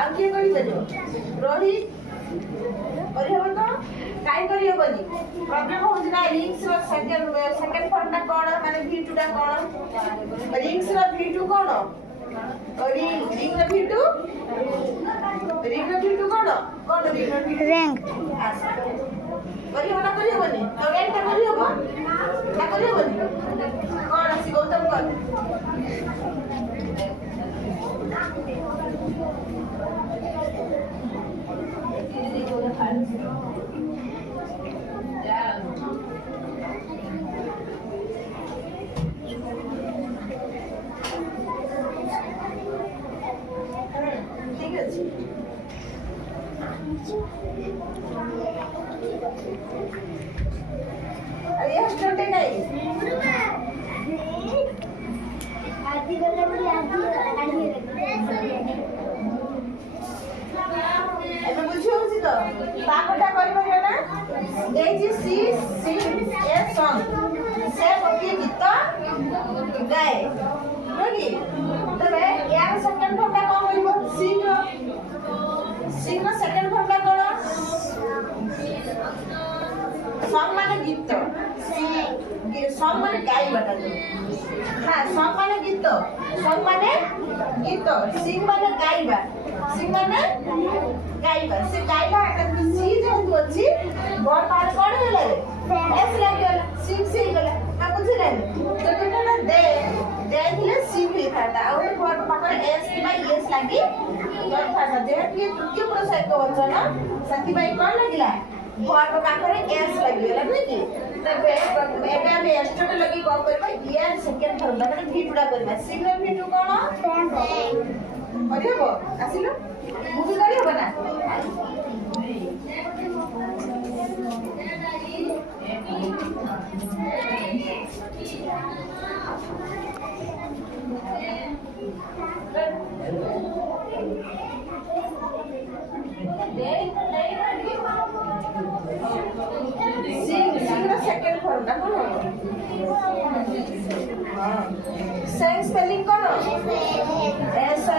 ଆଉ କିଏ କରିପାରିବ? ରୋହିତ କରିହେବ ତ? କାଇଁ କରିହେବନି? ପ୍ରୋବ୍ଲେମ ହଉଛି ନା ରିଙ୍ଗସର ସେକେଣ୍ଡ ଫର୍ମଟା କ'ଣ ମାନେ V2ଟା କ'ଣ? ରିଙ୍ଗସର V2 କ'ଣ? ରିଙ୍ଗର V2 କ'ଣ? କ'ଣ ରିଙ୍ଗର V2? ring କରିହେବ ନା କରିହେବନି? ତ ଏଇଟା କରିହେବ ନା କରିହେବନି? କ'ଣ ଅଛି ଗୌତମ କର? ঠিক আছে আর এই হাসটাতে নাই ଏବେ ବୁଝି ହଉଛି ତ? ପାଗଟା କରିପାରିବ ନା? ଏଇ ଯେ ସି ସି ଏ ସଙ୍ଗ ସେ ଗୋଟିଏ ଗୀତ ଗାଏ ନୁହେଁ କି? ତେବେ ୟାର ସେକେଣ୍ଡ ଫର୍ମଟା କ'ଣ କରିବ? ସିର ସେକେଣ୍ଡ ଫର୍ମଟା କ'ଣ? ସଙ୍ଗ ମାନେ ଗୀତ, ସଙ୍ଗ ମାନେ ଗାଇବାଟା ନା, ସଙ୍ଗ ମାନେ ଗୀତ, ସଙ୍ଗ ମାନେ ଗୀତ, ସିଂ ମାନେ ଗାଇବା, ସିଂ ମାନେ ଗାଇବା, ସେ ଗାଇବା ସି ଯେହେତୁ ଅଛି ବଡ ପାର୍ଟ କ'ଣ ହେଲା ରେ? ଏସ୍ ଲାଗିଗଲା, ସିଂ ସି ହେଇଗଲା, ନା ବୁଝିଲାନି? ତ ଯେତେବେଳେ ଦେ ଥିଲେ ସି ହେଇଥାନ୍ତା, ଆଉ ବଡ ପାଖରେ ଏସ୍ କିମ୍ବା ଇଏସ୍ ଲାଗି କରିଥାନ୍ତା। ଯେହେତୁ ଇଏ ତୃତୀୟ ପୁରୁଷ ଏକବଚନ ସେଥିପାଇଁ କ'ଣ ଲାଗିଲା? ବଡ ପାଖରେ ଏସ୍ ଲାଗିଗଲା ନୁହେଁ କି? ତେବେ ଏବେ ଆମେ ଏକ୍ସଟ୍ରାଟା ଲଗେଇ କ'ଣ କରିବା? ଇଆର ସେକେଣ୍ଡ ଫର୍ମଟା ମାନେ V2ଟା କରିବା। ସିର V2 କ'ଣ କରିହେବ? ଆସିଲ ମୁଁ ବି କରିହେବ ନା? सेकंड फॉर्म ना कौन सेंस स्पेलिंग कौन? S A